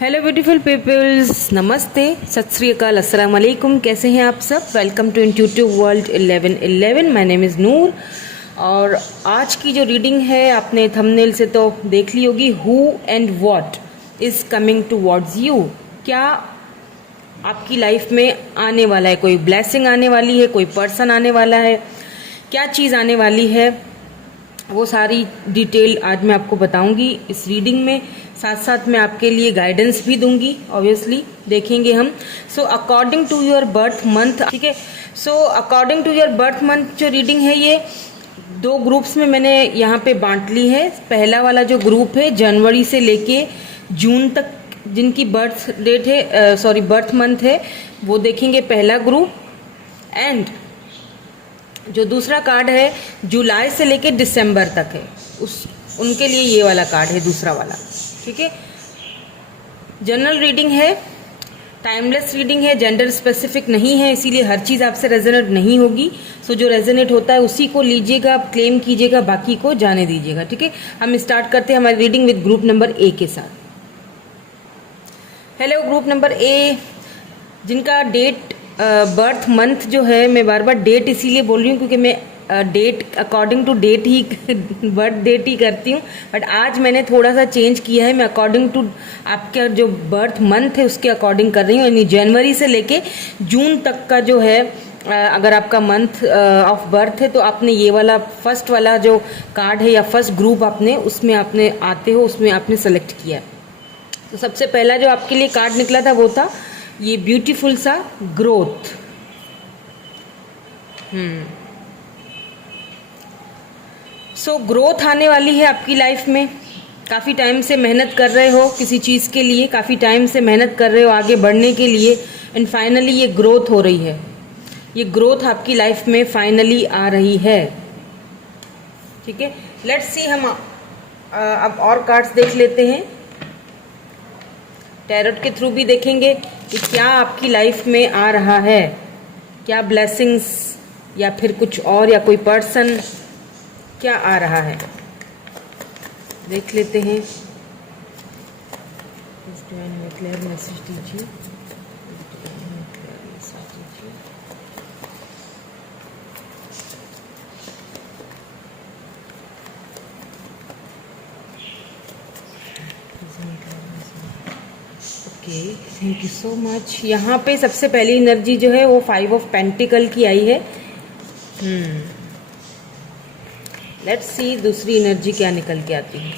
Hello beautiful peoples, नमस्ते, सत श्री अकाल, अस्सलाम वालेकुम। कैसे हैं आप सब? Welcome to intuitive world 1111। My name is Noor. और आज की जो रीडिंग है आपने थंबनेल से तो देख ली होगी। Who and what is coming towards you. क्या आपकी लाइफ में आने वाला है? कोई ब्लेसिंग आने वाली है, कोई पर्सन आने वाला है, क्या चीज़ आने वाली है, वो सारी डिटेल आज मैं आपको बताऊंगी इस रीडिंग में। साथ साथ मैं आपके लिए गाइडेंस भी दूंगी, ऑब्वियसली देखेंगे हम। So according to your birth month, ठीक है। So according to your birth month जो रीडिंग है ये दो ग्रुप्स में मैंने यहाँ पे बांट ली है। पहला वाला जो ग्रुप है जनवरी से लेके जून तक जिनकी बर्थ डेट है, बर्थ मंथ है, वो देखेंगे पहला ग्रुप। एंड जो दूसरा कार्ड है जुलाई से लेके दिसंबर तक है, उनके लिए ये वाला कार्ड है, दूसरा वाला, ठीक है। जनरल रीडिंग है, टाइमलेस रीडिंग है, जेंडर स्पेसिफिक नहीं है, इसीलिए हर चीज़ आपसे रेजोनेट नहीं होगी। सो जो रेजोनेट होता है उसी को लीजिएगा, क्लेम कीजिएगा, बाकी को जाने दीजिएगा, ठीक है। हम स्टार्ट करते हैं हमारी reading with group number A के साथ। हेलो ग्रुप नंबर ए, जिनका डेट बर्थ मंथ जो है, मैं बार बार डेट इसीलिए बोल रही हूँ क्योंकि मैं डेट अकॉर्डिंग टू डेट ही बर्थ डेट ही करती हूँ, बट आज मैंने थोड़ा सा चेंज किया है। मैं अकॉर्डिंग टू आपका जो बर्थ मंथ है उसके अकॉर्डिंग कर रही हूँ, यानी जनवरी से लेके जून तक का जो है। अगर आपका मंथ ऑफ बर्थ है तो आपने ये वाला फर्स्ट वाला जो कार्ड है या फर्स्ट ग्रुप आपने उसमें आपने आते हो, उसमें आपने सेलेक्ट किया। तो सबसे पहला जो आपके लिए कार्ड निकला था वो था ये ब्यूटीफुल सा ग्रोथ। सो ग्रोथ आने वाली है आपकी लाइफ में। काफ़ी टाइम से मेहनत कर रहे हो किसी चीज़ के लिए, काफ़ी टाइम से मेहनत कर रहे हो आगे बढ़ने के लिए, एंड फाइनली ये ग्रोथ हो रही है। ये ग्रोथ आपकी लाइफ में फाइनली आ रही है, ठीक है। लेट्स सी, हम अब और कार्ड्स देख लेते हैं, टैरोट के थ्रू भी देखेंगे कि क्या आपकी लाइफ में आ रहा है, क्या ब्लेसिंग्स या फिर कुछ और, या कोई पर्सन, क्या आ रहा है, देख लेते हैं। क्लियर मैसेज दीजिए। Okay, thank you so much. यहाँ पे सबसे पहली एनर्जी जो है वो 5 ऑफ पेंटिकल की आई है। लेट्स सी दूसरी एनर्जी क्या निकल के आती है।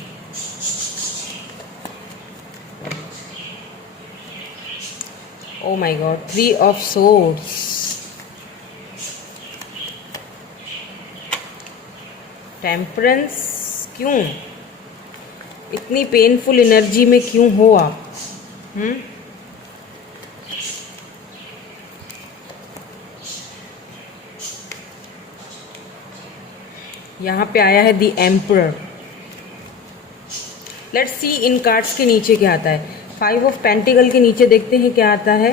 ओ my God, 3 of swords. Temperance, क्यों इतनी पेनफुल एनर्जी में क्यों हो आप? यहाँ पे आया है the emperor. Let's see in cards के नीचे क्या आता है। 5 ऑफ पेंटिकल के नीचे देखते हैं क्या आता है।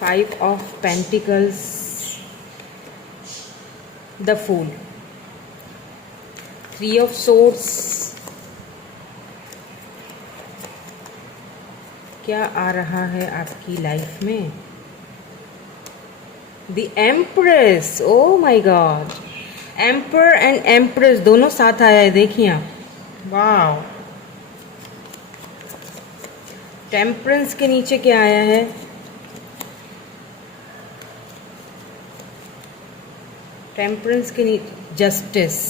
5 of pentacles, the fool, 3 of swords, क्या आ रहा है आपकी लाइफ में? The empress, oh my god, emperor and empress दोनों साथ आया है, देखिए आप, वाव। टेम्परेंस के नीचे क्या आया है? टेम्परेंस के नीचे जस्टिस,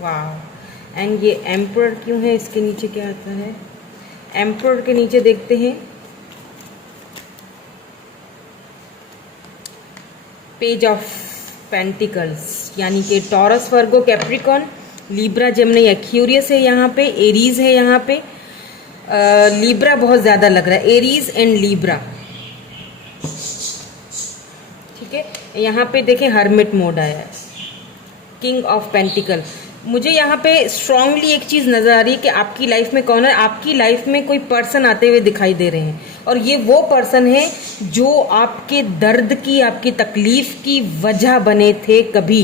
वाव। एंड ये एम्पर क्यों है, इसके नीचे क्या आता है? एम्पर के नीचे देखते हैं पेज ऑफ पेंटिकल्स, यानी कि टॉरस, वर्गो, कैप्रिकॉन, लीब्रा, जेमिनी, एक्यूरियस है यहाँ पे, एरीज है यहाँ पे। लीब्रा बहुत ज़्यादा लग रहा है, एरीज एंड लीब्रा, ठीक है। यहाँ पे देखें हर्मिट मोड आया है, किंग ऑफ पेंटिकल। मुझे यहाँ पे स्ट्रांगली एक चीज़ नज़र आ रही है कि आपकी लाइफ में कौन है। आपकी लाइफ में कोई पर्सन आते हुए दिखाई दे रहे हैं, और ये वो पर्सन है जो आपके दर्द की, आपकी तकलीफ की वजह बने थे कभी।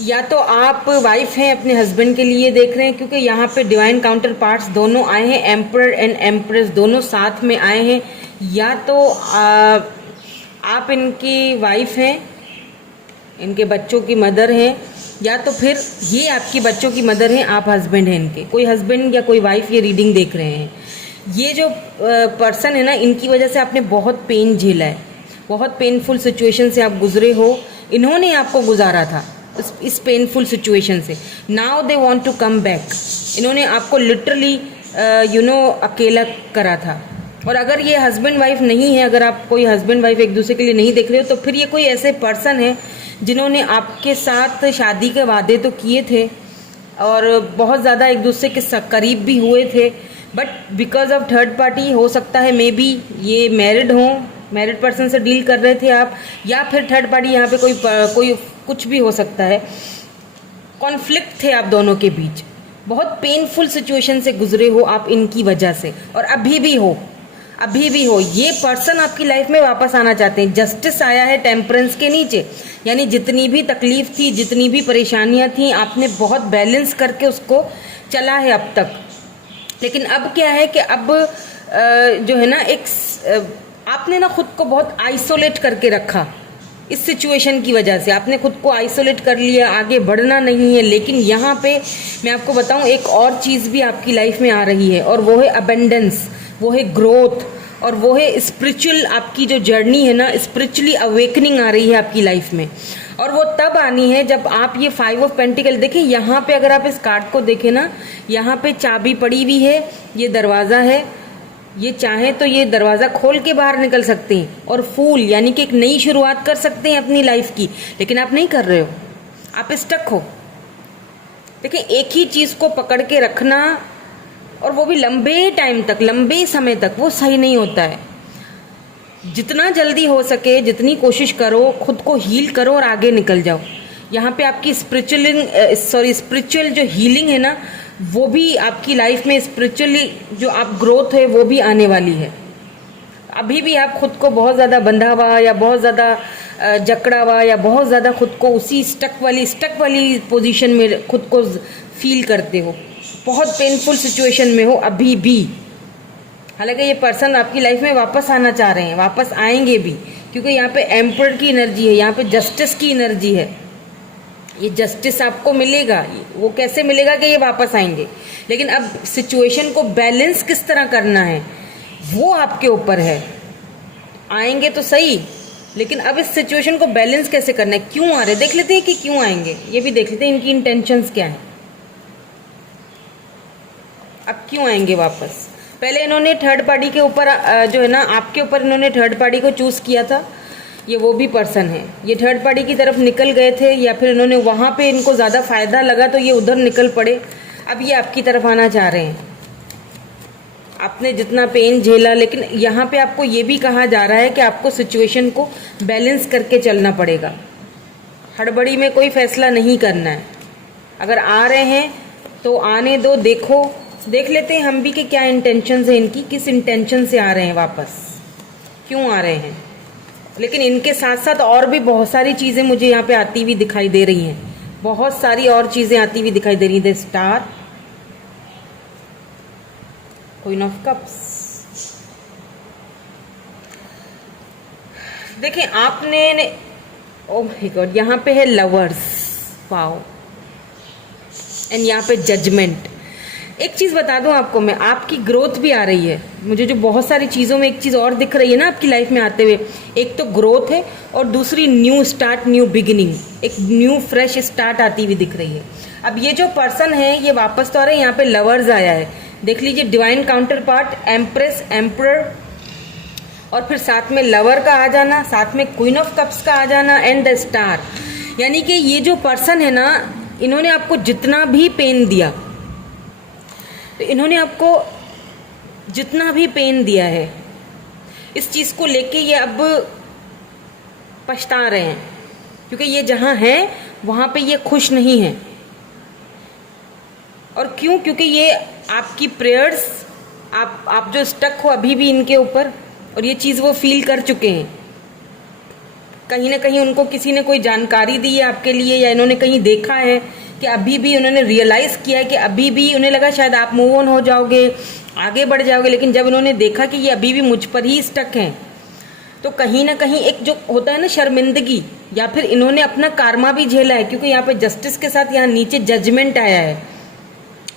या तो आप वाइफ हैं अपने हस्बैंड के लिए देख रहे हैं, क्योंकि यहाँ पे डिवाइन काउंटर पार्ट्स दोनों आए हैं, एम्परर एंड एम्प्रेस दोनों साथ में आए हैं। या तो आप इनकी वाइफ हैं, इनके बच्चों की मदर हैं, या तो फिर ये आपकी बच्चों की मदर हैं, आप हस्बैंड हैं इनके, कोई हस्बैंड या कोई वाइफ ये रीडिंग देख रहे हैं। ये जो पर्सन है ना, इनकी वजह से आपने बहुत पेन झेला है, बहुत पेनफुल सिचुएशन से आप गुजरे हो, इन्होंने आपको गुजारा था इस पेनफुल सिचुएशन से। Now they want to come back. इन्होंने आपको लिटरली अकेला करा था। और अगर ये हस्बैंड वाइफ नहीं है, अगर आप कोई हस्बैंड वाइफ एक दूसरे के लिए नहीं देख रहे हो, तो फिर ये कोई ऐसे पर्सन है जिन्होंने आपके साथ शादी के वादे तो किए थे और बहुत ज़्यादा एक दूसरे के करीब भी हुए थे, but because of third party, हो सकता है मे बी ये मैरिड हों, मैरिड पर्सन से डील कर रहे थे आप, या फिर थर्ड पार्टी यहाँ पे कोई कुछ भी हो सकता है, कॉन्फ्लिक्ट थे आप दोनों के बीच, बहुत पेनफुल सिचुएशन से गुजरे हो आप इनकी वजह से, और अभी भी हो। ये पर्सन आपकी लाइफ में वापस आना चाहते हैं। जस्टिस आया है टेम्परेंस के नीचे, यानी जितनी भी तकलीफ थी, जितनी भी परेशानियां थी, आपने बहुत बैलेंस करके उसको चला है अब तक। लेकिन अब क्या है कि अब जो है ना, आपने ना खुद को बहुत आइसोलेट करके रखा इस सिचुएशन की वजह से, आपने खुद को आइसोलेट कर लिया, आगे बढ़ना नहीं है। लेकिन यहाँ पे मैं आपको बताऊँ, एक और चीज़ भी आपकी लाइफ में आ रही है, और वो है अबेंडेंस, वो है ग्रोथ, और वो है स्पिरिचुअल, आपकी जो जर्नी है ना, स्पिरिचुअली अवेकनिंग आ रही है आपकी लाइफ में। और वो तब आनी है जब आप ये 5 ऑफ पेंटिकल देखें। यहाँ पे अगर आप इस कार्ड को देखें ना, यहाँ पे चाबी पड़ी हुई है, ये दरवाज़ा है, ये चाहे तो ये दरवाज़ा खोल के बाहर निकल सकते हैं, और फूल यानी कि एक नई शुरुआत कर सकते हैं अपनी लाइफ की, लेकिन आप नहीं कर रहे हो, आप स्टक हो। देखिए, एक ही चीज़ को पकड़ के रखना, और वो भी लंबे टाइम तक, लंबे समय तक, वो सही नहीं होता है। जितना जल्दी हो सके, जितनी कोशिश करो, खुद को हील करो और आगे निकल जाओ। यहाँ पे आपकी स्पिरिचुअल जो हीलिंग है ना, वो भी आपकी लाइफ में स्पिरिचुअली जो आप ग्रोथ है वो भी आने वाली है। अभी भी आप खुद को बहुत ज़्यादा बंधा हुआ, या बहुत ज़्यादा जकड़ा हुआ, या बहुत ज़्यादा खुद को उसी स्टक वाली पोजीशन में खुद को फील करते हो, बहुत पेनफुल सिचुएशन में हो अभी भी। हालांकि ये पर्सन आपकी लाइफ में वापस आना चाह रहे हैं, वापस आएंगे भी, क्योंकि यहाँ पे एम्परर की एनर्जी है, यहाँ पे जस्टिस की एनर्जी है। ये जस्टिस आपको मिलेगा। वो कैसे मिलेगा कि ये वापस आएंगे, लेकिन अब सिचुएशन को बैलेंस किस तरह करना है वो आपके ऊपर है। आएंगे तो सही, लेकिन अब इस सिचुएशन को बैलेंस कैसे करना है, क्यों आ रहे, देख लेते हैं कि क्यों आएंगे। ये भी देख लेते हैं इनकी इंटेंशंस क्या है, अब क्यों आएंगे वापस। पहले इन्होंने थर्ड पार्टी के ऊपर जो है ना, आपके ऊपर इन्होंने थर्ड पार्टी को चूज किया था। ये वो भी पर्सन है, ये थर्ड पार्टी की तरफ निकल गए थे, या फिर इन्होंने वहाँ पे इनको ज़्यादा फायदा लगा तो ये उधर निकल पड़े। अब ये आपकी तरफ आना चाह रहे हैं। आपने जितना पेन झेला, लेकिन यहाँ पे आपको ये भी कहा जा रहा है कि आपको सिचुएशन को बैलेंस करके चलना पड़ेगा। हड़बड़ी में कोई फैसला नहीं करना है। अगर आ रहे हैं तो आने दो, देख लेते हैं हम भी कि क्या इंटेंशन है इनकी, किस इंटेंशन से आ रहे हैं वापस, क्यों आ रहे हैं। लेकिन इनके साथ साथ और भी बहुत सारी चीज़ें मुझे यहाँ पे आती हुई दिखाई दे रही हैं, बहुत सारी और चीज़ें आती हुई दिखाई दे रही हैं। The star, queen of cups. देखें आपने, ओ माय गॉड, यहाँ पे है लवर्स, वाओ, एंड यहाँ पे जजमेंट। एक चीज़ बता दूं आपको मैं, आपकी ग्रोथ भी आ रही है। मुझे जो बहुत सारी चीज़ों में एक चीज़ और दिख रही है ना आपकी लाइफ में आते हुए, एक तो ग्रोथ है, और दूसरी न्यू स्टार्ट, न्यू बिगिनिंग, एक न्यू फ्रेश स्टार्ट आती हुई दिख रही है। अब ये जो पर्सन है ये वापस तो आ रहे हैं, यहाँ पे लवर्स आया है, देख लीजिए, divine counter part, empress, emperor, और फिर साथ में लवर का आ जाना, साथ में क्वीन ऑफ कप्स का आ जाना, एंड द स्टार। यानी कि ये जो पर्सन है ना, इन्होंने आपको जितना भी पेन दिया, तो इन्होंने आपको जितना भी पेन दिया है, इस चीज़ को लेके ये अब पछता रहे हैं, क्योंकि ये जहाँ हैं वहाँ पे ये खुश नहीं हैं। और क्यों? क्योंकि ये आपकी प्रेयर्स, आप जो स्टक हो अभी भी इनके ऊपर, और ये चीज़ वो फील कर चुके हैं। कहीं ना कहीं उनको किसी ने कोई जानकारी दी है आपके लिए, या इन्होंने कहीं देखा है कि अभी भी उन्होंने रियलाइज़ किया है कि अभी भी उन्हें लगा शायद आप मूव ऑन हो जाओगे, आगे बढ़ जाओगे, लेकिन जब इन्होंने देखा कि ये अभी भी मुझ पर ही स्टक हैं, तो कहीं ना कहीं एक जो होता है ना शर्मिंदगी, या फिर इन्होंने अपना कार्मा भी झेला है, क्योंकि यहाँ पे जस्टिस के साथ यहाँ नीचे जजमेंट आया है।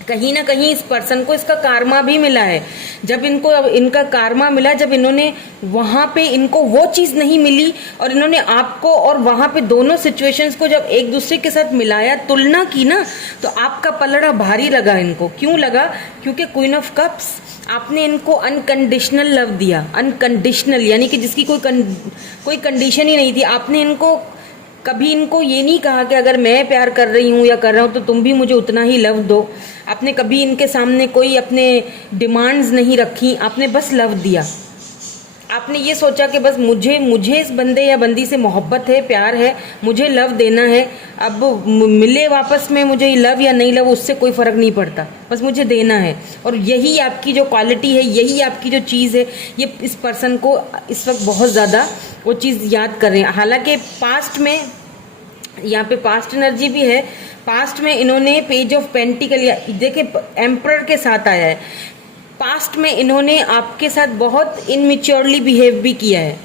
कहीं ना कहीं इस पर्सन को इसका कार्मा भी मिला है। जब इनको इनका कार्मा मिला, जब इन्होंने वहां पे इनको वो चीज नहीं मिली और इन्होंने आपको और वहां पे दोनों सिचुएशंस को जब एक दूसरे के साथ मिलाया, तुलना की ना, तो आपका पलड़ा भारी लगा इनको। क्यों लगा? क्योंकि क्वीन ऑफ कप्स, आपने इनको अनकंडीशनल लव दिया। अनकंडीशनल यानी कि जिसकी कोई कंडीशन ही नहीं थी। आपने इनको कभी इनको ये नहीं कहा कि अगर मैं प्यार कर रही हूँ या कर रहा हूँ तो तुम भी मुझे उतना ही लव दो। आपने कभी इनके सामने कोई अपने डिमांड्स नहीं रखी, आपने बस लव दिया। आपने ये सोचा कि बस मुझे इस बंदे या बंदी से मोहब्बत है, प्यार है, मुझे लव देना है। अब मिले वापस में मुझे लव या नहीं लव, उससे कोई फर्क नहीं पड़ता, बस मुझे देना है। और यही आपकी जो क्वालिटी है, यही आपकी जो चीज़ है, ये इस पर्सन को इस वक्त बहुत ज़्यादा वो चीज़ याद कर रहे हैं। हालांकि पास्ट में, यहाँ पे पास्ट एनर्जी भी है, पास्ट में इन्होंने पेज ऑफ पेंटिकल या देखिए एम्परर के साथ आया है। पास्ट में इन्होंने आपके साथ बहुत इनमेच्योरली बिहेव भी किया है।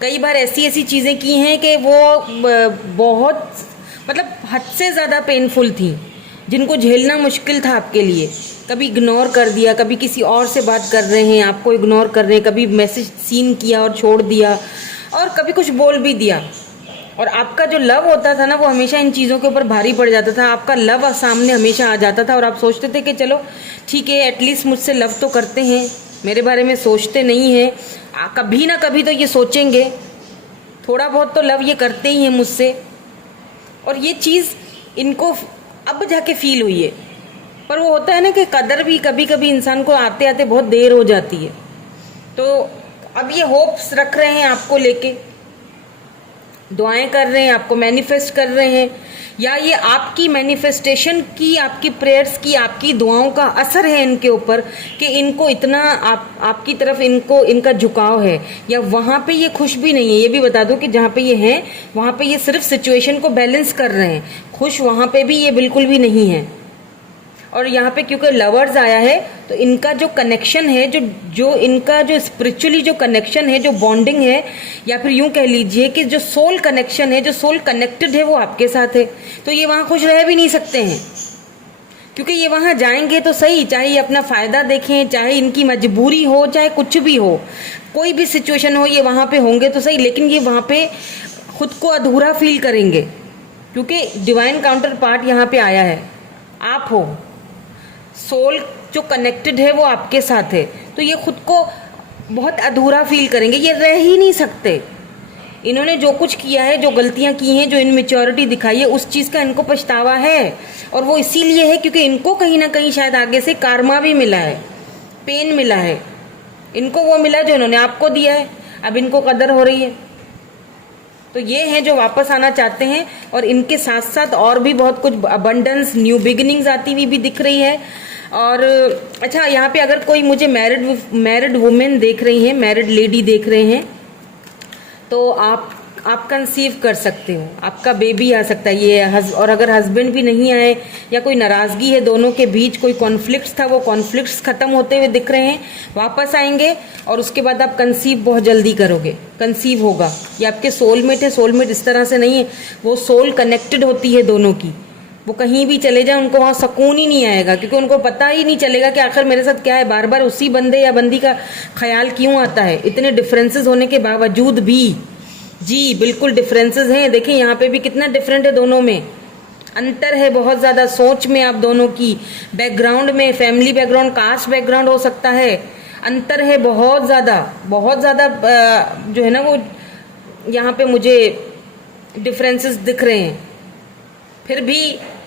कई बार ऐसी चीज़ें की हैं कि वो बहुत मतलब हद से ज़्यादा पेनफुल थी, जिनको झेलना मुश्किल था आपके लिए। कभी इग्नोर कर दिया, कभी किसी और से बात कर रहे हैं, आपको इग्नोर कर रहे हैं, कभी मैसेज सीन किया और छोड़ दिया, और कभी कुछ बोल भी दिया। और आपका जो लव होता था ना, वो हमेशा इन चीज़ों के ऊपर भारी पड़ जाता था। आपका लव सामने हमेशा आ जाता था और आप सोचते थे कि चलो ठीक है, एटलीस्ट मुझसे लव तो करते हैं, मेरे बारे में सोचते नहीं हैं, कभी ना कभी तो ये सोचेंगे, थोड़ा बहुत तो लव ये करते ही हैं मुझसे। और ये चीज़ इनको अब जाके फील हुई है। पर वो होता है ना कि कदर भी कभी कभी इंसान को आते आते बहुत देर हो जाती है। तो अब ये होप्स रख रहे हैं आपको लेके, दुआएं कर रहे हैं, आपको मैनिफेस्ट कर रहे हैं, या ये आपकी मैनिफेस्टेशन की, आपकी प्रेयर्स की, आपकी दुआओं का असर है इनके ऊपर कि इनको इतना आपकी तरफ इनका झुकाव है। या वहाँ पे ये खुश भी नहीं है। ये भी बता दो कि जहाँ पे ये हैं वहाँ पे ये सिर्फ सिचुएशन को बैलेंस कर रहे हैं, खुश वहाँ पे भी ये बिल्कुल भी नहीं है। और यहाँ पे क्योंकि लवर्स आया है, तो इनका जो कनेक्शन है, जो इनका जो स्पिरिचुअली जो कनेक्शन है, जो बॉन्डिंग है, या फिर यूं कह लीजिए कि जो सोल कनेक्शन है, जो सोल कनेक्टेड है, वो आपके साथ है। तो ये वहाँ खुश रह भी नहीं सकते हैं, क्योंकि ये वहाँ जाएंगे तो सही, चाहे ये अपना फ़ायदा देखें, चाहे इनकी मजबूरी हो, चाहे कुछ भी हो, कोई भी सिचुएशन हो, ये वहाँ पे होंगे तो सही, लेकिन ये वहाँ पे खुद को अधूरा फील करेंगे, क्योंकि डिवाइन काउंटर पार्ट यहाँ पे आया है, आप हो। सोल जो कनेक्टेड है वो आपके साथ है, तो ये खुद को बहुत अधूरा फील करेंगे, ये रह ही नहीं सकते। इन्होंने जो कुछ किया है, जो गलतियां की हैं, जो इनमेच्योरिटी दिखाई है, उस चीज़ का इनको पछतावा है। और वो इसीलिए है क्योंकि इनको कहीं ना कहीं शायद आगे से कार्मा भी मिला है, पेन मिला है, इनको वो मिला जो इन्होंने आपको दिया है, अब इनको कदर हो रही है। तो ये हैं जो वापस आना चाहते हैं, और इनके साथ साथ और भी बहुत कुछ अबंडेंस, न्यू बिगिनिंग्स आती हुई भी दिख रही है। और अच्छा, यहाँ पे अगर कोई मुझे मैरिड वुमेन देख रही हैं, मैरिड लेडी देख रहे हैं, तो आप कंसीव कर सकते हो, आपका बेबी आ सकता है ये। और अगर हस्बैंड भी नहीं आए, या कोई नाराज़गी है दोनों के बीच, कोई कॉन्फ्लिक्ट्स था, वो कॉन्फ्लिक्ट्स खत्म होते हुए दिख रहे हैं, वापस आएंगे, और उसके बाद आप कंसीव बहुत जल्दी करोगे, कंसीव होगा। ये आपके सोलमेट है। सोलमेट इस तरह से नहीं है, वो सोल कनेक्टेड होती है दोनों की। वो कहीं भी चले जाए, उनको वहाँ सुकून ही नहीं आएगा, क्योंकि उनको पता ही नहीं चलेगा कि आखिर मेरे साथ क्या है, बार बार उसी बंदे या बंदी का ख्याल क्यों आता है, इतने डिफरेंसेस होने के बावजूद भी। जी बिल्कुल डिफरेंसेस हैं, देखिए यहाँ पे भी कितना डिफरेंट है, दोनों में अंतर है बहुत ज़्यादा, सोच में आप दोनों की, बैकग्राउंड में, फैमिली बैकग्राउंड, कास्ट बैकग्राउंड हो सकता है, अंतर है बहुत ज़्यादा, बहुत ज़्यादा जो है ना, वो यहाँ पे मुझे डिफरेंसेस दिख रहे हैं। फिर भी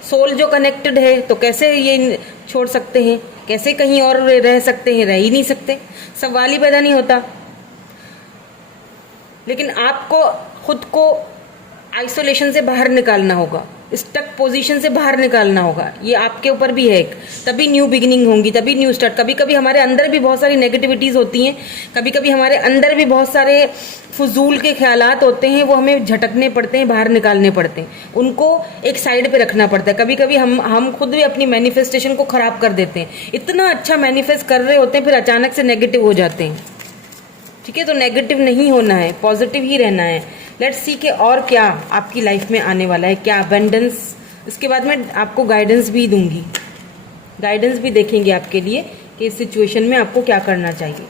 सोल जो कनेक्टेड है, तो कैसे ये छोड़ सकते हैं, कैसे कहीं और रह सकते हैं, रह ही नहीं सकते, सवाल ही पैदा नहीं होता। लेकिन आपको खुद को आइसोलेशन से बाहर निकालना होगा, स्टक पोजीशन से बाहर निकालना होगा। ये आपके ऊपर भी है, तभी न्यू बिगिनिंग होंगी, तभी न्यू स्टार्ट। कभी कभी हमारे अंदर भी बहुत सारी नेगेटिविटीज होती हैं, कभी कभी हमारे अंदर भी बहुत सारे फजूल के ख्यालात होते हैं, वो हमें झटकने पड़ते हैं, बाहर निकालने पड़ते हैं, उनको एक साइड पे रखना पड़ता है। कभी कभी हम खुद भी अपनी मैनिफेस्टेशन को खराब कर देते हैं, इतना अच्छा मैनिफेस्ट कर रहे होते हैं, फिर अचानक से नेगेटिव हो जाते हैं। ठीक है, तो नेगेटिव नहीं होना है, पॉजिटिव ही रहना है। लेट्स सी कि और क्या आपकी लाइफ में आने वाला है, क्या अबंडेंस। इसके बाद में आपको गाइडेंस भी दूंगी, गाइडेंस भी देखेंगे आपके लिए कि इस सिचुएशन में आपको क्या करना चाहिए।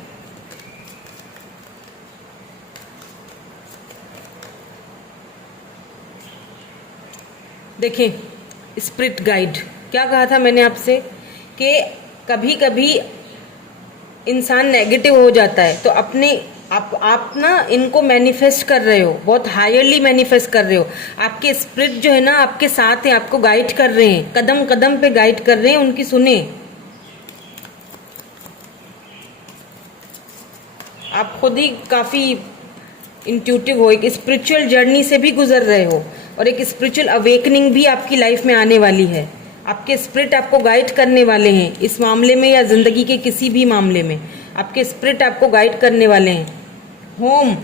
देखें, स्पिरिट गाइड, क्या कहा था मैंने आपसे कि कभी कभी इंसान नेगेटिव हो जाता है, तो अपने आप ना इनको मैनिफेस्ट कर रहे हो, बहुत हायरली मैनिफेस्ट कर रहे हो। आपके स्पिरिट जो है ना आपके साथ है, आपको गाइड कर रहे हैं, कदम कदम पे गाइड कर रहे हैं, उनकी सुने। आप खुद ही काफी इंट्यूटिव हो, एक स्पिरिचुअल जर्नी से भी गुजर रहे हो, और एक स्पिरिचुअल अवेकनिंग भी आपकी लाइफ में आने वाली है। आपके स्पिरिट आपको गाइड करने वाले हैं इस मामले में, या जिंदगी के किसी भी मामले में आपके स्पिरिट आपको गाइड करने वाले हैं। होम,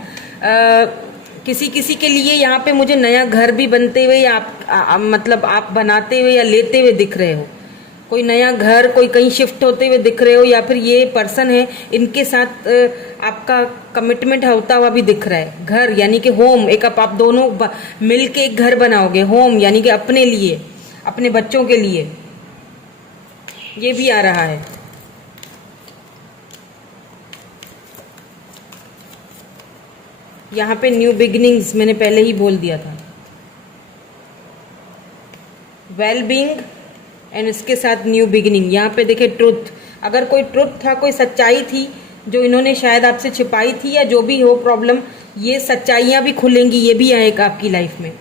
किसी किसी के लिए यहाँ पे मुझे नया घर भी बनते हुए, या मतलब आप बनाते हुए या लेते हुए दिख रहे हो। कोई नया घर, कोई कहीं शिफ्ट होते हुए दिख रहे हो, या फिर ये पर्सन है इनके साथ आपका कमिटमेंट होता हुआ भी दिख रहा है। घर यानी कि होम, एक आप दोनों मिल के एक घर बनाओगे। होम यानी कि अपने लिए, अपने बच्चों के लिए, ये भी आ रहा है। यहाँ पे न्यू बिगिनिंग्स मैंने पहले ही बोल दिया था। वेल बीइंग एंड इसके साथ न्यू बिगिनिंग। यहाँ पे देखे ट्रुथ, अगर कोई ट्रुथ था, कोई सच्चाई थी जो इन्होंने शायद आपसे छिपाई थी, या जो भी हो प्रॉब्लम, ये सच्चाइयाँ भी खुलेंगी, ये भी आएगा आपकी लाइफ में।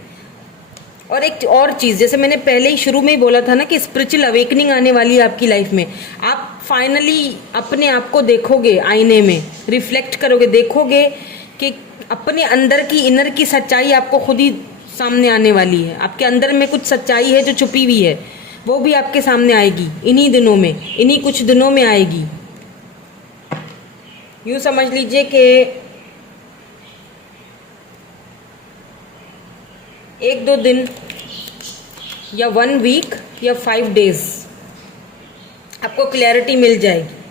और एक और चीज़, जैसे मैंने पहले ही शुरू में ही बोला था ना कि स्पिरिचुअल अवेकनिंग आने वाली है आपकी लाइफ में। आप फाइनली अपने आप को देखोगे, आईने में रिफ्लेक्ट करोगे, देखोगे कि अपने अंदर की, इनर की सच्चाई आपको खुद ही सामने आने वाली है। आपके अंदर में कुछ सच्चाई है जो छुपी हुई है, वो भी आपके सामने आएगी इन्हीं दिनों में, इन्हीं कुछ दिनों में आएगी। यूं समझ लीजिए कि 1-2 दिन या 1 वीक या 5 डेज आपको क्लैरिटी मिल जाएगी।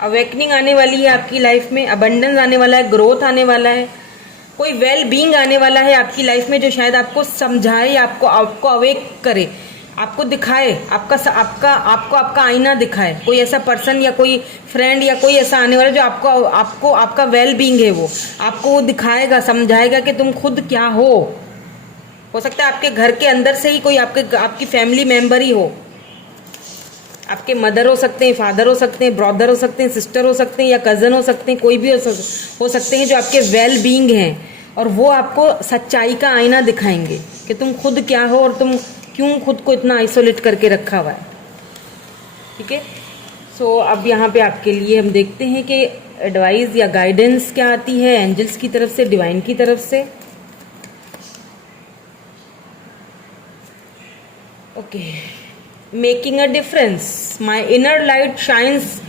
अवेकनिंग आने वाली है आपकी लाइफ में, अबंडेंस आने वाला है, ग्रोथ आने वाला है, कोई वेल बीइंग आने वाला है आपकी लाइफ में जो शायद आपको समझाए, आपको अवेक करे, आपको दिखाए, आपका आईना दिखाए। कोई ऐसा पर्सन या कोई फ्रेंड या कोई ऐसा आने वाला जो आपका वेल बीइंग है, वो आपको वो दिखाएगा, समझाएगा कि तुम खुद क्या हो सकता है आपके घर के अंदर से ही कोई आपकी फैमिली मेंबर ही हो, आपके मदर हो सकते हैं, फादर हो सकते हैं, ब्रदर हो सकते हैं, सिस्टर हो सकते हैं, या कज़न हो सकते हैं, कोई भी हो सकते हैं जो आपके वेल बीइंग हैं, और वो आपको सच्चाई का आईना दिखाएंगे कि तुम खुद क्या हो और तुम क्यों खुद को इतना आइसोलेट करके रखा हुआ है। ठीक है, सो अब यहाँ पे आपके लिए हम देखते हैं कि एडवाइस या गाइडेंस क्या आती है एंजल्स की तरफ से, डिवाइन की तरफ से। Okay, making a difference, my inner light shines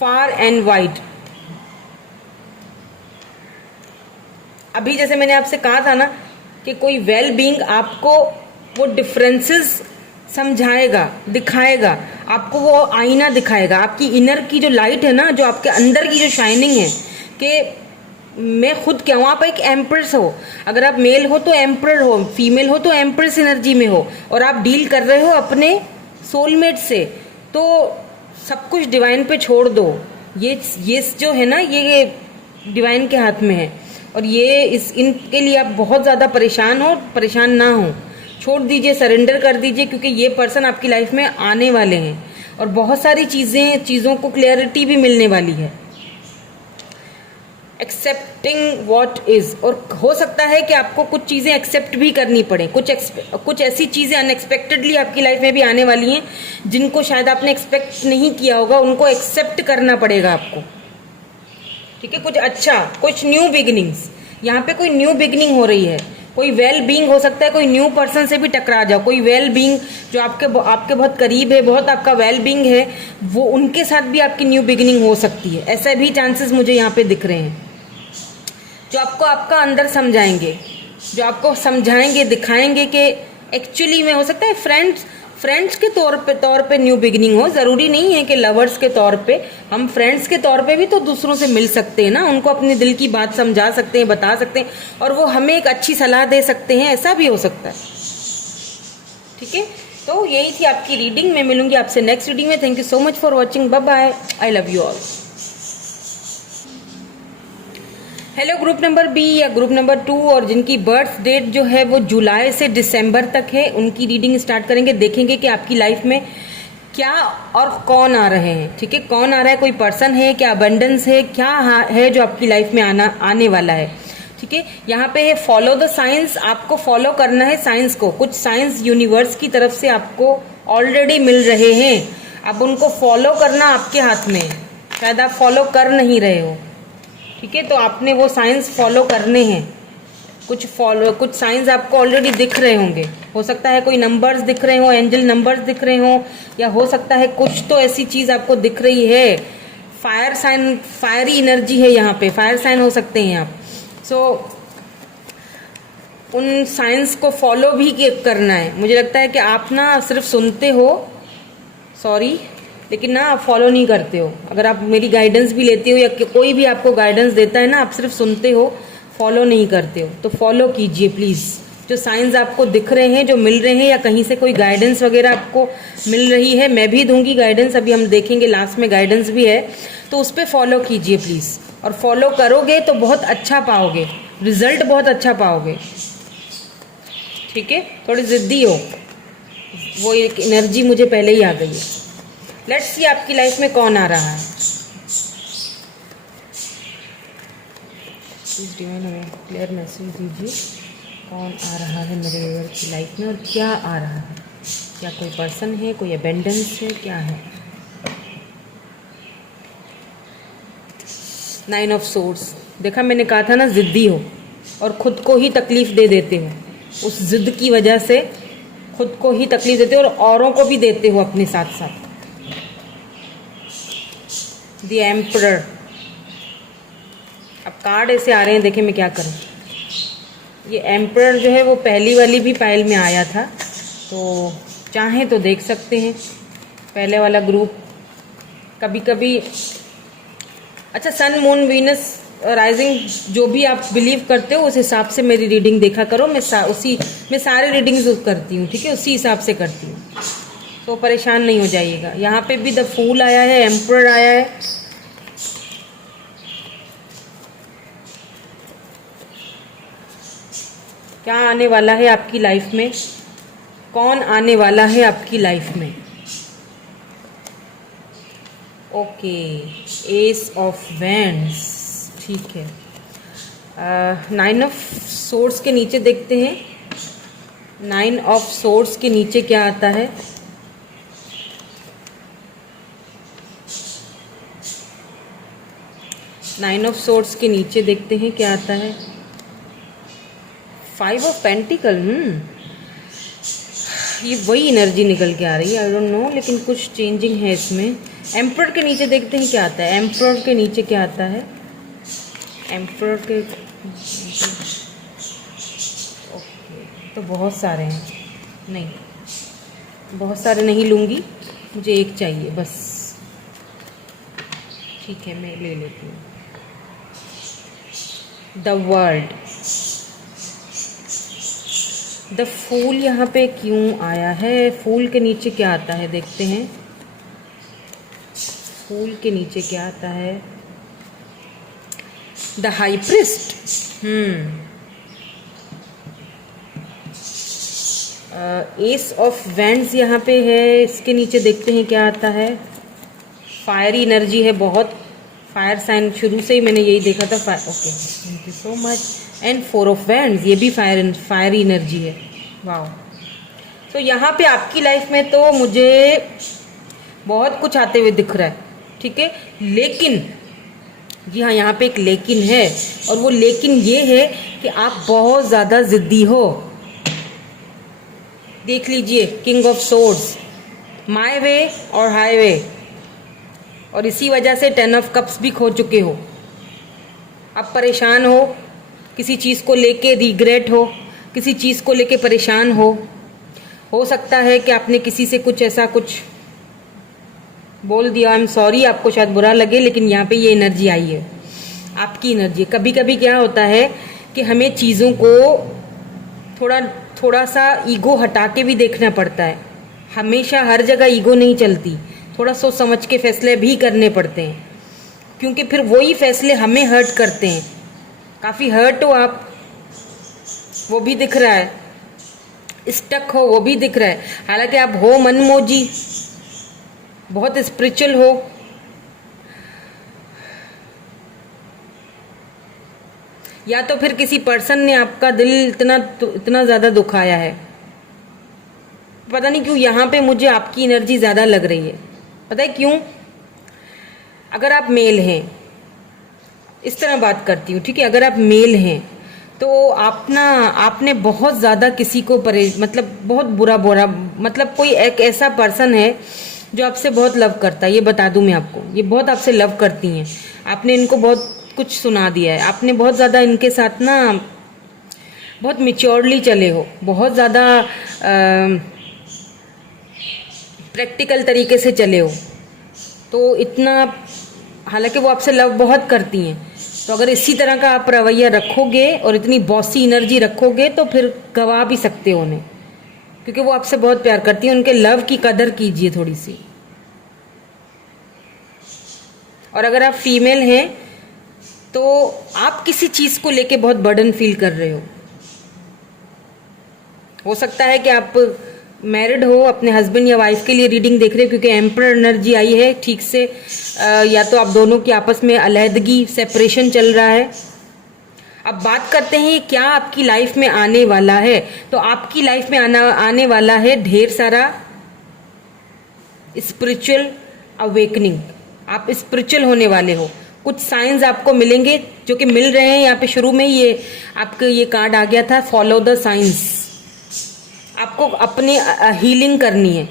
far and wide. अभी जैसे मैंने आपसे कहा था ना कि कोई वेल बीइंग आपको वो डिफरेंसेस समझाएगा, दिखाएगा, आपको वो आईना दिखाएगा, आपकी इनर की जो लाइट है ना, जो आपके अंदर की जो शाइनिंग है कि मैं खुद क्या हूँ। आप एक एम्प्रेस हो, अगर आप मेल हो तो एम्प्रर हो, फीमेल हो तो एम्प्रेस एनर्जी में हो, और आप डील कर रहे हो अपने सोलमेट से, तो सब कुछ डिवाइन पे छोड़ दो। ये जो है ना, ये डिवाइन के हाथ में है, और ये इनके लिए आप बहुत ज़्यादा परेशान ना हो, छोड़ दीजिए, सरेंडर कर दीजिए, क्योंकि ये पर्सन आपकी लाइफ में आने वाले हैं, और बहुत सारी चीज़ों को क्लैरिटी भी मिलने वाली है। एक्सेप्टिंग व्हाट इज, और हो सकता है कि आपको कुछ चीज़ें एक्सेप्ट भी करनी पड़े, कुछ ऐसी चीज़ें अनएक्सपेक्टेडली आपकी लाइफ में भी आने वाली हैं जिनको शायद आपने एक्सपेक्ट नहीं किया होगा, उनको एक्सेप्ट करना पड़ेगा आपको। ठीक है, कुछ अच्छा, कुछ न्यू बिगिनिंग्स, यहाँ पे कोई न्यू बिगिनिंग हो रही है, कोई वेल बीइंग हो सकता है, कोई न्यू पर्सन से भी टकरा जाओ, कोई वेल बीइंग जो आपके आपके बहुत करीब है, बहुत आपका वेल बीइंग है, वो उनके साथ भी आपकी न्यू बिगिनिंग हो सकती है। ऐसे भी चांसेस मुझे यहाँ पे दिख रहे हैं, जो आपको आपका अंदर समझाएंगे, जो आपको समझाएंगे, दिखाएंगे कि एक्चुअली में हो सकता है फ्रेंड्स के तौर पे न्यू बिगिनिंग हो। जरूरी नहीं है कि लवर्स के तौर पे, हम फ्रेंड्स के तौर पे भी तो दूसरों से मिल सकते हैं ना, उनको अपने दिल की बात समझा सकते हैं, बता सकते हैं, और वो हमें एक अच्छी सलाह दे सकते हैं, ऐसा भी हो सकता है। ठीक है, तो यही थी आपकी रीडिंग। मैं मिलूंगी आपसे नेक्स्ट रीडिंग में। Thank you so much for watching, bye bye, I love you all. Hello group number B या ग्रुप नंबर 2, और जिनकी बर्थ डेट जो है वो जुलाई से दिसंबर तक है, उनकी रीडिंग स्टार्ट करेंगे। देखेंगे कि आपकी लाइफ में क्या और कौन आ रहे हैं। ठीक है, कौन आ रहा है, कोई पर्सन है क्या, अबंडेंस है, क्या है जो आपकी लाइफ में आने वाला है। ठीक है, यहाँ पे है फॉलो द साइंस, आपको फॉलो करना है साइंस को। कुछ साइंस यूनिवर्स की तरफ से आपको ऑलरेडी मिल रहे हैं, अब उनको फॉलो करना आपके हाथ में है। शायद आप फॉलो कर नहीं रहे हो, ठीक है, तो आपने वो साइंस फॉलो करने हैं। कुछ साइंस आपको ऑलरेडी दिख रहे होंगे, हो सकता है कोई नंबर्स दिख रहे हो, एंजल नंबर्स दिख रहे हो, या हो सकता है कुछ तो ऐसी चीज आपको दिख रही है। फायर साइन, फायरी एनर्जी है यहाँ पे, फायर साइन हो सकते हैं आप। सो उन साइंस को फॉलो भी करना है। मुझे लगता है कि आप ना सिर्फ सुनते हो, सॉरी, लेकिन ना आप फॉलो नहीं करते हो। अगर आप मेरी गाइडेंस भी लेते हो या कोई भी आपको गाइडेंस देता है ना, आप सिर्फ सुनते हो, फॉलो नहीं करते हो। तो फॉलो कीजिए प्लीज़, जो साइंस आपको दिख रहे हैं, जो मिल रहे हैं, या कहीं से कोई गाइडेंस वगैरह आपको मिल रही है। मैं भी दूंगी गाइडेंस, अभी हम देखेंगे लास्ट में गाइडेंस भी है, तो उस पर फॉलो कीजिए प्लीज़। और फॉलो करोगे तो बहुत अच्छा पाओगे, रिजल्ट बहुत अच्छा पाओगे। ठीक है, थोड़ी ज़िद्दी हो, वो एक एनर्जी मुझे पहले ही आ गई है। लेट्स सी आपकी लाइफ में कौन आ रहा है। प्लीज डिवाइन हमें क्लियर मैसेज दीजिए, कौन आ रहा है मेरे व्यूअर की लाइफ में और क्या आ रहा है। क्या कोई पर्सन है, कोई अबेंडेंस है, क्या है। 9 ऑफ सोर्ड्स, देखा मैंने कहा था ना, जिद्दी हो और खुद को ही तकलीफ दे देते हो। उस जिद की वजह से खुद को ही तकलीफ देते हो और औरों को भी देते हो अपने साथ साथ। द एम्परर, अब कार्ड ऐसे आ रहे हैं, देखें मैं क्या करूं। ये एम्परर जो है वो पहली वाली भी पाइल में आया था, तो चाहें तो देख सकते हैं पहले वाला ग्रुप। कभी कभी अच्छा, सन मून वीनस राइजिंग जो भी आप बिलीव करते हो उस हिसाब से मेरी रीडिंग देखा करो। मैं सारी रीडिंग्स करती हूँ, ठीक है, उसी हिसाब से करती हूँ, तो परेशान नहीं हो जाइएगा। यहाँ पे भी द फूल आया है, एम्परर आया है। क्या आने वाला है आपकी लाइफ में, कौन आने वाला है आपकी लाइफ में। ओके, एस ऑफ वैंड्स, ठीक है। 9 ऑफ सोर्ड्स के नीचे देखते हैं, 9 ऑफ सोर्ड्स के नीचे क्या आता है। नाइन ऑफ सोर्ड्स के नीचे देखते हैं क्या आता है। 5 ऑफ पेंटिकल, ये वही एनर्जी निकल के आ रही है, आई डोंट नो, लेकिन कुछ चेंजिंग है इसमें। एम्परर के नीचे देखते हैं क्या आता है। एम्परर के नीचे क्या आता है, एम्परर के ओके, तो बहुत सारे हैं, नहीं बहुत सारे नहीं लूँगी, मुझे एक चाहिए बस। ठीक है, मैं ले लेती हूँ। द वर्ल्ड, द फूल यहाँ पे क्यों आया है, फूल के नीचे क्या आता है देखते हैं। फूल के नीचे क्या आता है, the high priest. S of wands यहाँ पे है, इसके नीचे देखते हैं क्या आता है। फायरी एनर्जी है बहुत, फायर साइन, शुरू से ही मैंने यही देखा था। Okay, thank you so much. And 4 of wands, ये भी फायरी एनर्जी है। वाह, तो यहाँ पे आपकी लाइफ में तो मुझे बहुत कुछ आते हुए दिख रहा है, ठीक है, लेकिन जी हाँ, यहाँ पे एक लेकिन है, और वो लेकिन ये है कि कि आप बहुत ज़्यादा ज़िद्दी हो। देख लीजिए, king of swords, my way और हाईवे, और इसी वजह से 10 ऑफ कप्स भी खो चुके हो। आप परेशान हो, किसी चीज़ को लेके रिग्रेट हो, किसी चीज़ को लेके परेशान हो सकता है कि आपने किसी से कुछ ऐसा कुछ बोल दिया। आई एम सॉरी, आपको शायद बुरा लगे, लेकिन यहाँ पे ये एनर्जी आई है, आपकी एनर्जी। कभी कभी क्या होता है कि हमें चीज़ों को थोड़ा सा ईगो हटा के भी देखना पड़ता है। हमेशा हर जगह ईगो नहीं चलती, थोड़ा सोच समझ के फैसले भी करने पड़ते हैं, क्योंकि फिर वही फैसले हमें हर्ट करते हैं। काफ़ी हर्ट हो आप, वो भी दिख रहा है, स्टक हो, वो भी दिख रहा है। हालांकि आप हो मनमोजी, बहुत स्पिरिचुअल हो, या तो फिर किसी पर्सन ने आपका दिल इतना ज़्यादा दुखाया है। पता नहीं क्यों यहाँ पे मुझे आपकी एनर्जी ज़्यादा लग रही है। पता है क्यों? अगर आप मेल हैं, इस तरह बात करती हूँ, ठीक है, अगर आप मेल हैं तो आपने बहुत ज़्यादा किसी को मतलब बहुत बुरा मतलब कोई एक ऐसा पर्सन है जो आपसे बहुत लव करता है। ये बता दूं मैं आपको, ये बहुत आपसे लव करती हैं। आपने इनको बहुत कुछ सुना दिया है, आपने बहुत ज़्यादा इनके साथ ना बहुत मैच्योरली चले हो, बहुत ज़्यादा प्रैक्टिकल तरीके से चले हो। तो इतना, हालांकि वो आपसे लव बहुत करती हैं, तो अगर इसी तरह का आप रवैया रखोगे और इतनी बॉसी एनर्जी रखोगे तो फिर गवा भी सकते हो उन्हें, क्योंकि वो आपसे बहुत प्यार करती हैं। उनके लव की कदर कीजिए थोड़ी सी। और अगर आप फीमेल हैं तो आप किसी चीज़ को लेके बहुत बर्डन फील कर रहे हो सकता है कि आप मैरिड हो, अपने हस्बैंड या वाइफ के लिए रीडिंग देख रहे हो, क्योंकि एम्परर एनर्जी आई है ठीक से। या तो आप दोनों की आपस में अलहदगी, सेपरेशन चल रहा है। अब बात करते हैं क्या आपकी लाइफ में आने वाला है। तो आपकी लाइफ में आने वाला है ढेर सारा स्पिरिचुअल अवेकनिंग। आप स्पिरिचुअल होने वाले हो। कुछ साइंस आपको मिलेंगे, जो कि मिल रहे हैं। यहाँ पे शुरू में ये आपके ये कार्ड आ गया था, फॉलो द साइंस। आपको अपने हीलिंग करनी है।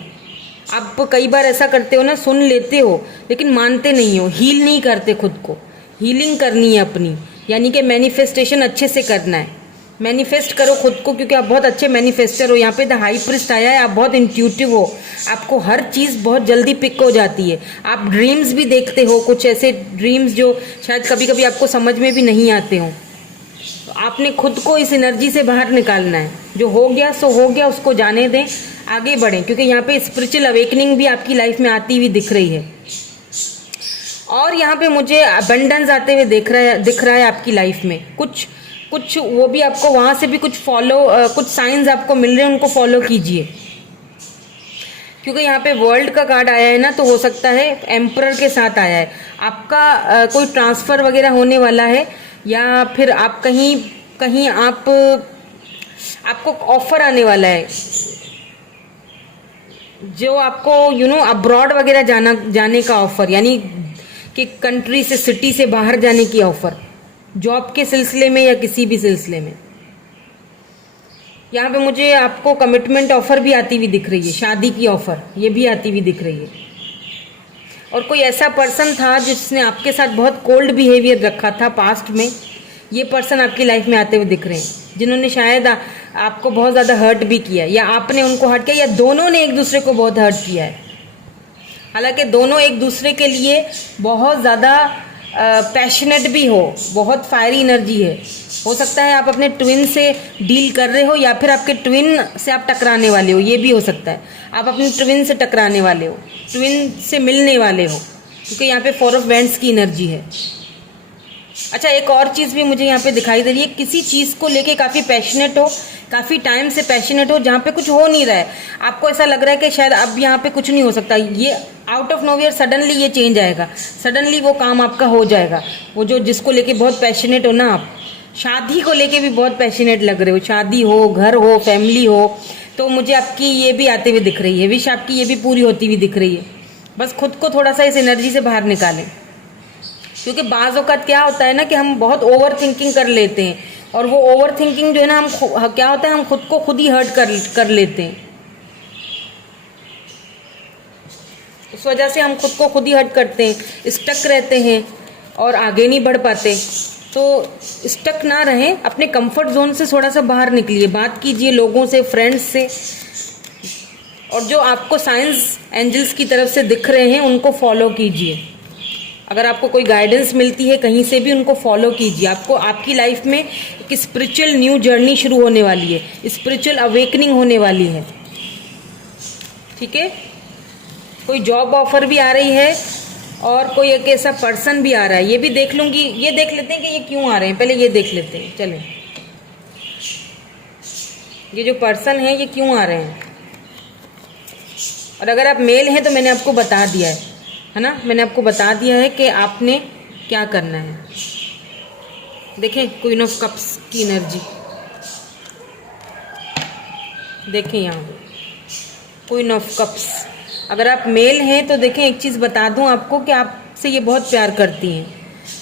आप कई बार ऐसा करते हो ना, सुन लेते हो लेकिन मानते नहीं हो, हील नहीं करते खुद को। हीलिंग करनी है अपनी, यानी कि मैनिफेस्टेशन अच्छे से करना है। मैनिफेस्ट करो खुद को, क्योंकि आप बहुत अच्छे मैनिफेस्टर हो। यहाँ पे द हाई प्रिस्ट आया है, आप बहुत इंट्यूटिव हो, आपको हर चीज़ बहुत जल्दी पिक हो जाती है। आप ड्रीम्स भी देखते हो, कुछ ऐसे ड्रीम्स जो शायद कभी कभी आपको समझ में भी नहीं आते हो। तो आपने खुद को इस एनर्जी से बाहर निकालना है। जो हो गया सो हो गया, उसको जाने दें, आगे बढ़ें, क्योंकि यहाँ पे स्पिरिचुअल अवेकनिंग भी आपकी लाइफ में आती हुई दिख रही है। और यहाँ पे मुझे अबंडेंस आते हुए दिख रहा है आपकी लाइफ में। कुछ वो भी आपको वहाँ से भी कुछ कुछ साइंस आपको मिल रहे हैं, उनको फॉलो कीजिए। क्योंकि यहाँ पे वर्ल्ड का कार्ड आया है ना, तो हो सकता है एम्परर के साथ आया है। आपका कोई ट्रांसफ़र वगैरह होने वाला है, या फिर आप कहीं आपको ऑफर आने वाला है, जो आपको अब्रॉड वगैरह जाने का ऑफर, यानी कि कंट्री से, सिटी से बाहर जाने की ऑफर, जॉब के सिलसिले में या किसी भी सिलसिले में। यहाँ पे मुझे आपको कमिटमेंट ऑफर भी आती हुई दिख रही है, शादी की ऑफर ये भी आती हुई दिख रही है। और कोई ऐसा पर्सन था जिसने आपके साथ बहुत कोल्ड बिहेवियर रखा था पास्ट में, ये पर्सन आपकी लाइफ में आते हुए दिख रहे हैं, जिन्होंने शायद आपको बहुत ज़्यादा हर्ट भी किया, या आपने उनको हर्ट किया, या दोनों ने एक दूसरे को बहुत हर्ट किया है। हालांकि दोनों एक दूसरे के लिए बहुत ज़्यादा पैशनेट भी हो, बहुत फायरी एनर्जी है। हो सकता है आप अपने ट्विन से डील कर रहे हो, या फिर आपके ट्विन से आप टकराने वाले हो, ये भी हो सकता है। आप अपने ट्विन से टकराने वाले हो, ट्विन से मिलने वाले हो, क्योंकि यहाँ पे 4 ऑफ वैंड्स की एनर्जी है। अच्छा, एक और चीज़ भी मुझे यहाँ पे दिखाई दे रही है, किसी चीज़ को लेके काफ़ी पैशनेट हो, काफ़ी टाइम से पैशनेट हो, जहाँ पे कुछ हो नहीं रहा है। आपको ऐसा लग रहा है कि शायद अब यहाँ पे कुछ नहीं हो सकता, ये आउट ऑफ नोवेयर सडनली ये चेंज आएगा, सडनली वो काम आपका हो जाएगा। वो जिसको लेके बहुत पैशनेट हो ना, आप शादी को लेके भी बहुत पैशनेट लग रहे हो, शादी हो, घर हो, फैमिली हो, तो मुझे आपकी ये भी आते हुए दिख रही है, विश आपकी ये भी पूरी होती हुई दिख रही है। बस खुद को थोड़ा सा इस एनर्जी से बाहर निकालें, क्योंकि बाज़ औक़ात क्या होता है ना कि हम बहुत ओवर थिंकिंग कर लेते हैं, और वो ओवर थिंकिंग जो है ना, क्या होता है, हम खुद को खुद ही हर्ट कर लेते हैं। उस वजह से हम खुद को खुद ही हर्ट करते हैं, स्टक रहते हैं और आगे नहीं बढ़ पाते। तो स्टक ना रहें, अपने कंफर्ट जोन से थोड़ा सा बाहर निकलिए, बात कीजिए लोगों से, फ्रेंड्स से, और जो आपको साइंस एंजल्स की तरफ से दिख रहे हैं उनको फॉलो कीजिए। अगर आपको कोई गाइडेंस मिलती है कहीं से भी, उनको फॉलो कीजिए। आपको आपकी लाइफ में एक स्पिरिचुअल न्यू जर्नी शुरू होने वाली है, स्पिरिचुअल अवेकनिंग होने वाली है। ठीक है, कोई जॉब ऑफर भी आ रही है और कोई एक ऐसा पर्सन भी आ रहा है। ये भी देख लूंगी, ये देख लेते हैं कि ये क्यों आ रहे हैं, पहले ये देख लेते हैं। चलें, ये जो पर्सन है ये क्यों आ रहे हैं, और अगर आप मेल हैं तो मैंने आपको बता दिया है ना, मैंने आपको बता दिया है कि आपने क्या करना है। देखें क्वीन ऑफ कप्स की एनर्जी, देखें यहाँ क्वीन ऑफ कप्स। अगर आप मेल हैं तो देखें, एक चीज़ बता दूं आपको कि आपसे ये बहुत प्यार करती हैं,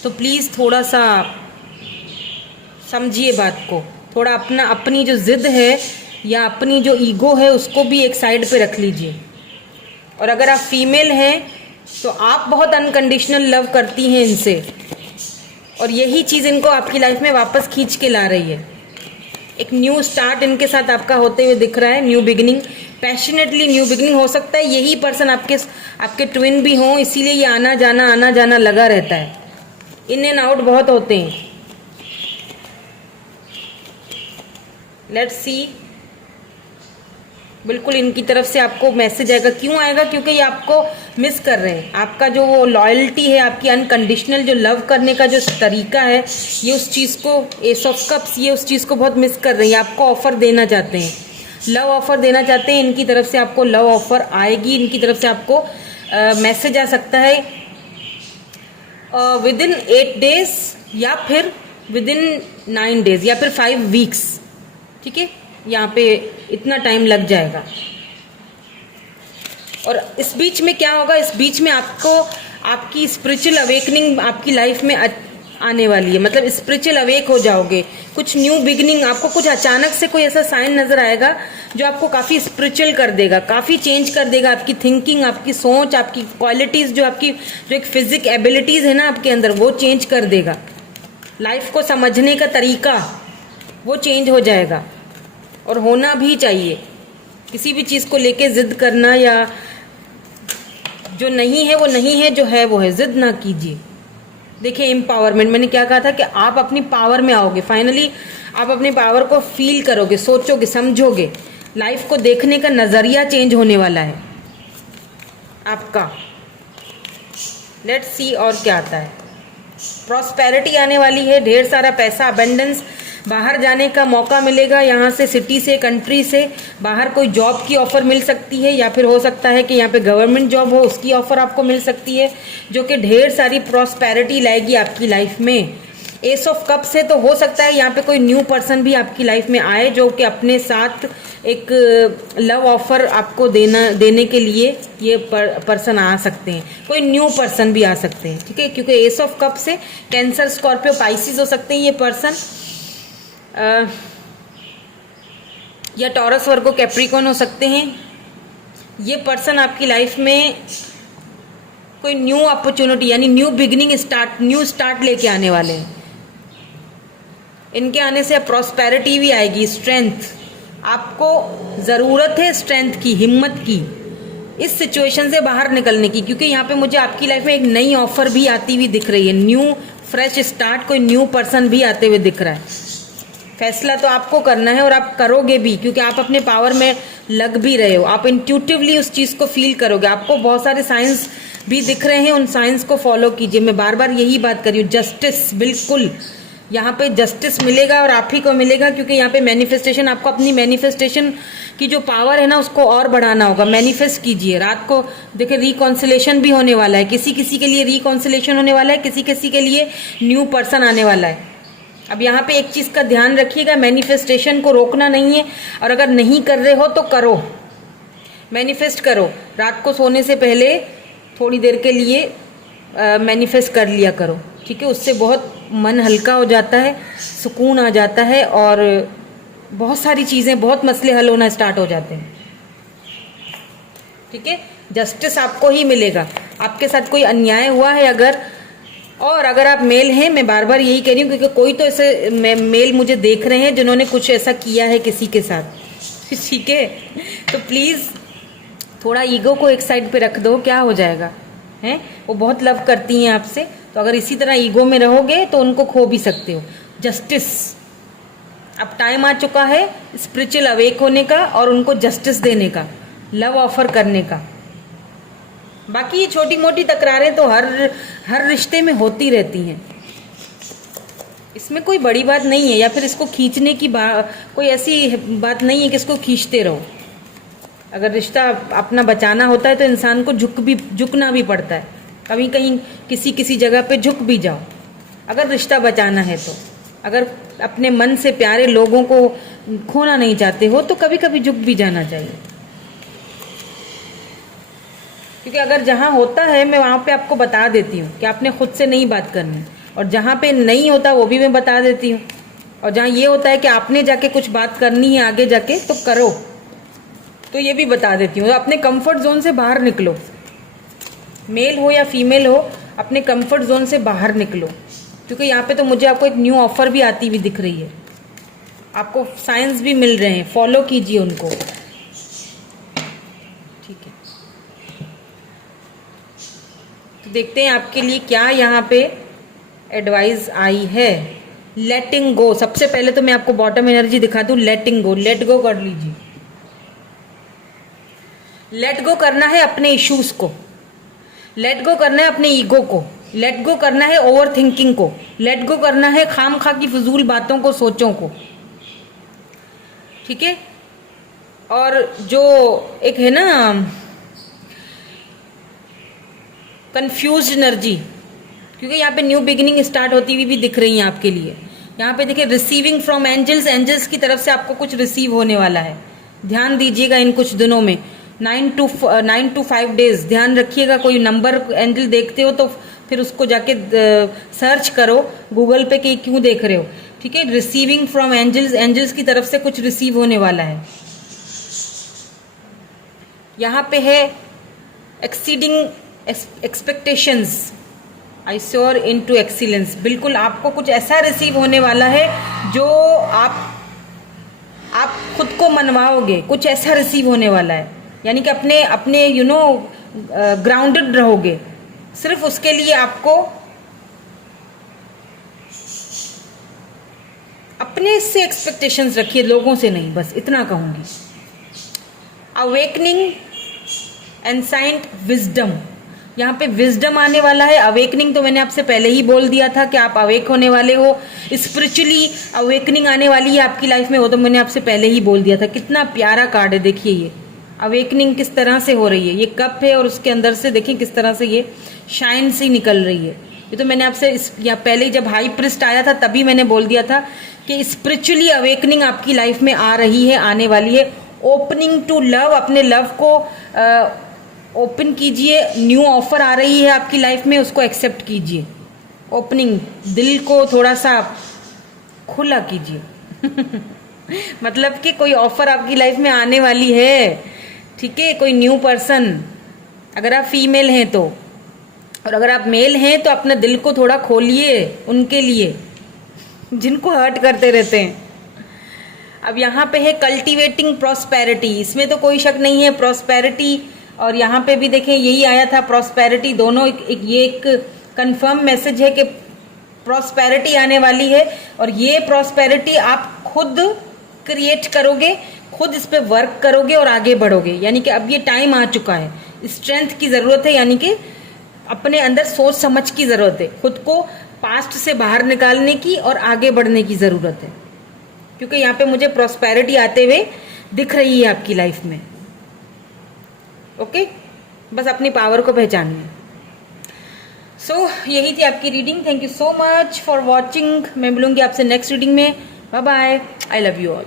तो प्लीज़ थोड़ा सा समझिए बात को, थोड़ा अपनी जो ज़िद है या अपनी जो ईगो है उसको भी एक साइड पे रख लीजिए। और अगर आप फीमेल हैं तो आप बहुत अनकंडीशनल लव करती हैं इनसे, और यही चीज़ इनको आपकी लाइफ में वापस खींच के ला रही है। एक न्यू स्टार्ट इनके साथ आपका होते हुए दिख रहा है, new beginning, passionately new beginning. हो सकता है यही पर्सन आपके ट्विन भी हों, इसीलिए ये आना जाना लगा रहता है, इन एंड आउट बहुत होते हैं। लेट्स सी, बिल्कुल इनकी तरफ से आपको मैसेज आएगा। क्यों आएगा? क्योंकि ये आपको मिस कर रहे हैं। आपका जो वो लॉयल्टी है, आपकी अनकंडीशनल जो लव करने का जो तरीका है, ये उस चीज़ को, एस ऑफ कप्स, ये उस चीज़ को बहुत मिस कर रही है। आपको ऑफर देना चाहते हैं, लव ऑफर देना चाहते हैं। इनकी तरफ से आपको लव ऑफर आएगी, इनकी तरफ से आपको मैसेज आ सकता है विदिन 8 डेज या फिर विदिन 9 डेज या फिर 5 वीक्स। ठीक है, यहाँ पे इतना टाइम लग जाएगा। और इस बीच में क्या होगा, इस बीच में आपको आपकी स्पिरिचुअल अवेकनिंग आपकी लाइफ में आने वाली है। मतलब स्पिरिचुअल अवेक हो जाओगे, कुछ न्यू बिगिनिंग, आपको कुछ अचानक से कोई ऐसा साइन नजर आएगा जो आपको काफ़ी स्पिरिचुअल कर देगा, काफ़ी चेंज कर देगा आपकी थिंकिंग, आपकी सोच, आपकी क्वालिटीज़, जो एक फिजिक एबिलिटीज़ है ना आपके अंदर, वो चेंज कर देगा। लाइफ को समझने का तरीका वो चेंज हो जाएगा, और होना भी चाहिए। किसी भी चीज़ को लेके जिद करना, या जो नहीं है वो नहीं है, जो है वो है, जिद ना कीजिए। देखिए एम्पावरमेंट, मैंने क्या कहा था कि आप अपनी पावर में आओगे। फाइनली आप अपने पावर को फील करोगे, सोचोगे, समझोगे। लाइफ को देखने का नज़रिया चेंज होने वाला है आपका। लेट्स सी और क्या आता है। प्रॉस्पेरिटी आने वाली है, ढेर सारा पैसा, अबेंडेंस, बाहर जाने का मौका मिलेगा। यहाँ से, सिटी से, कंट्री से बाहर कोई जॉब की ऑफ़र मिल सकती है, या फिर हो सकता है कि यहाँ पे गवर्नमेंट जॉब हो, उसकी ऑफ़र आपको मिल सकती है, जो कि ढेर सारी प्रॉस्पेरिटी लाएगी आपकी लाइफ में। एस ऑफ कप से तो हो सकता है यहाँ पे कोई न्यू पर्सन भी आपकी लाइफ में आए, जो कि अपने साथ एक लव ऑफर आपको देने के लिए ये पर्सन आ सकते हैं। कोई न्यू पर्सन भी आ सकते हैं। ठीक है, क्योंकि एस ऑफ कप से कैंसर, स्कॉर्पियो, पाइसिस हो सकते हैं ये पर्सन, या टॉरस, वर्गो, कैप्रिकॉर्न हो सकते हैं। ये पर्सन आपकी लाइफ में कोई न्यू अपॉर्चुनिटी यानी न्यू बिगिनिंग, न्यू स्टार्ट लेके आने वाले हैं। इनके आने से प्रॉस्पेरिटी भी आएगी, स्ट्रेंथ। आपको ज़रूरत है स्ट्रेंथ की, हिम्मत की, इस सिचुएशन से बाहर निकलने की, क्योंकि यहाँ पे मुझे आपकी लाइफ में एक नई ऑफर भी आती हुई दिख रही है। न्यू फ्रेश स्टार्ट, कोई न्यू पर्सन भी आते हुए दिख रहा है। फैसला तो आपको करना है, और आप करोगे भी, क्योंकि आप अपने पावर में लग भी रहे हो। आप इंट्यूटिवली उस चीज़ को फील करोगे। आपको बहुत सारे साइंस भी दिख रहे हैं, उन साइंस को फॉलो कीजिए। मैं बार बार यही बात कर रही हूँ, जस्टिस, बिल्कुल यहाँ पे जस्टिस मिलेगा, और आप ही को मिलेगा, क्योंकि यहाँ पे मैनिफेस्टेशन, आपको अपनी मैनिफेस्टेशन की जो पावर है ना उसको और बढ़ाना होगा। मैनिफेस्ट कीजिए। रात को देखिए रिकॉन्सिलेशन भी होने वाला है, किसी किसी के लिए रिकॉन्सिलेशन होने वाला है, किसी किसी के लिए न्यू पर्सन आने वाला है। अब यहाँ पे एक चीज़ का ध्यान रखिएगा, मैनिफेस्टेशन को रोकना नहीं है, और अगर नहीं कर रहे हो तो करो, मैनिफेस्ट करो। रात को सोने से पहले थोड़ी देर के लिए मैनिफेस्ट कर लिया करो। ठीक है, उससे बहुत मन हल्का हो जाता है, सुकून आ जाता है और बहुत सारी चीज़ें, बहुत मसले हल होना स्टार्ट हो जाते हैं। ठीक है, जस्टिस आपको ही मिलेगा। आपके साथ कोई अन्याय हुआ है अगर, और अगर आप मेल हैं, मैं बार बार यही कह रही हूँ क्योंकि कोई तो ऐसे मेल मुझे देख रहे हैं जिन्होंने कुछ ऐसा किया है किसी के साथ। ठीक है, तो प्लीज़ थोड़ा ईगो को एक साइड पे रख दो, क्या हो जाएगा हैं। वो बहुत लव करती हैं आपसे, तो अगर इसी तरह ईगो में रहोगे तो उनको खो भी सकते हो। जस्टिस, अब टाइम आ चुका है स्पिरिचुअल अवेक होने का और उनको जस्टिस देने का, लव ऑफर करने का। बाकी ये छोटी मोटी तकरारें तो हर रिश्ते में होती रहती हैं, इसमें कोई बड़ी बात नहीं है, या फिर इसको खींचने की कोई ऐसी बात नहीं है कि इसको खींचते रहो। अगर रिश्ता अपना बचाना होता है तो इंसान को झुकना भी पड़ता है, कभी कहीं किसी जगह पे झुक भी जाओ अगर रिश्ता बचाना है तो। अगर अपने मन से प्यारे लोगों को खोना नहीं चाहते हो तो कभी कभी झुक भी जाना चाहिए, क्योंकि अगर जहाँ होता है मैं वहाँ पे आपको बता देती हूँ कि आपने खुद से नहीं बात करनी, और जहाँ पे नहीं होता वो भी मैं बता देती हूँ, और जहाँ ये होता है कि आपने जाके कुछ बात करनी है आगे जाके तो करो, तो ये भी बता देती हूँ। अपने कंफर्ट जोन से बाहर निकलो, मेल हो या फीमेल हो, अपने कंफर्ट जोन से बाहर निकलो, क्योंकि यहाँ पे तो मुझे आपको एक न्यू ऑफर भी आती हुई दिख रही है, आपको साइंस भी मिल रहे हैं, फॉलो कीजिए उनको। ठीक है, तो देखते हैं आपके लिए क्या यहाँ पे एडवाइस आई है। लेटिंग गो, सबसे पहले तो मैं आपको बॉटम एनर्जी दिखा दूं। लेटिंग गो, लेट गो कर लीजिए। लेट गो करना है अपने इश्यूज को, लेट गो करना है अपने ईगो को, लेट गो करना है ओवर थिंकिंग को, लेट गो करना है खाम खा की फजूल बातों को, सोचों को। ठीक है, और जो एक है ना कंफ्यूज एनर्जी, क्योंकि यहाँ पे न्यू बिगिनिंग स्टार्ट होती हुई भी दिख रही है आपके लिए। यहाँ पे देखिए रिसीविंग फ्रॉम एंजल्स, एंजल्स की तरफ से आपको कुछ रिसीव होने वाला है। ध्यान दीजिएगा इन कुछ दिनों में, 9 to 5 डेज ध्यान रखिएगा। कोई नंबर एंजल देखते हो तो फिर उसको जाके सर्च करो गूगल पे कि क्यों देख रहे हो। ठीक है, रिसीविंग फ्रॉम एंजल्स, एंजल्स की तरफ से कुछ रिसीव होने वाला है। यहाँ पे है exceeding expectations, I sure in to excellence. बिल्कुल आपको कुछ ऐसा रिसीव होने वाला है जो आप खुद को मनवाओगे, कुछ ऐसा रिसीव होने वाला है। यानी कि अपने ग्राउंडेड रहोगे। सिर्फ उसके लिए आपको अपने से एक्सपेक्टेशंस रखिए, लोगों से नहीं, बस इतना कहूंगी। अवेकनिंग एंसाइंट विजडम, यहाँ पे विजडम आने वाला है। अवेकनिंग तो मैंने आपसे पहले ही बोल दिया था कि आप अवेक होने वाले हो, स्पिरिचुअली अवेकनिंग आने वाली है आपकी लाइफ में, वो तो मैंने आपसे पहले ही बोल दिया था। कितना प्यारा कार्ड है, देखिए ये अवेकनिंग किस तरह से हो रही है। ये कप है और उसके अंदर से देखिए किस तरह से ये शाइन सी निकल रही है। ये तो मैंने आपसे या पहले जब हाई प्रिस्ट आया था तभी मैंने बोल दिया था कि स्पिरिचुअली अवेकनिंग आपकी लाइफ में आ रही है, आने वाली है। ओपनिंग टू लव, अपने लव को ओपन कीजिए। न्यू ऑफर आ रही है आपकी लाइफ में, उसको एक्सेप्ट कीजिए। ओपनिंग, दिल को थोड़ा सा खुला कीजिए मतलब कि कोई ऑफर आपकी लाइफ में आने वाली है। ठीक है, कोई न्यू पर्सन, अगर आप फीमेल हैं तो, और अगर आप मेल हैं तो अपने दिल को थोड़ा खोलिए उनके लिए जिनको हर्ट करते रहते हैं। अब यहाँ पे है कल्टीवेटिंग प्रॉस्पेरिटी, इसमें तो कोई शक नहीं है प्रॉस्पेरिटी, और यहाँ पे भी देखें यही आया था प्रॉस्पेरिटी। दोनों ये एक कंफर्म मैसेज है कि प्रॉस्पेरिटी आने वाली है, और ये प्रॉस्पेरिटी आप खुद क्रिएट करोगे, खुद इस पे वर्क करोगे और आगे बढ़ोगे। यानी कि अब ये टाइम आ चुका है, स्ट्रेंथ की जरूरत है, यानी कि अपने अंदर सोच समझ की जरूरत है, खुद को पास्ट से बाहर निकालने की और आगे बढ़ने की जरूरत है, क्योंकि यहाँ पे मुझे प्रॉस्पेरिटी आते हुए दिख रही है आपकी लाइफ में। ओके, बस अपनी पावर को पहचानिए। सो यही थी आपकी reading. Thank you so much for watching. मैं मिलूंगी आपसे नेक्स्ट रीडिंग में। Bye bye, I love you all.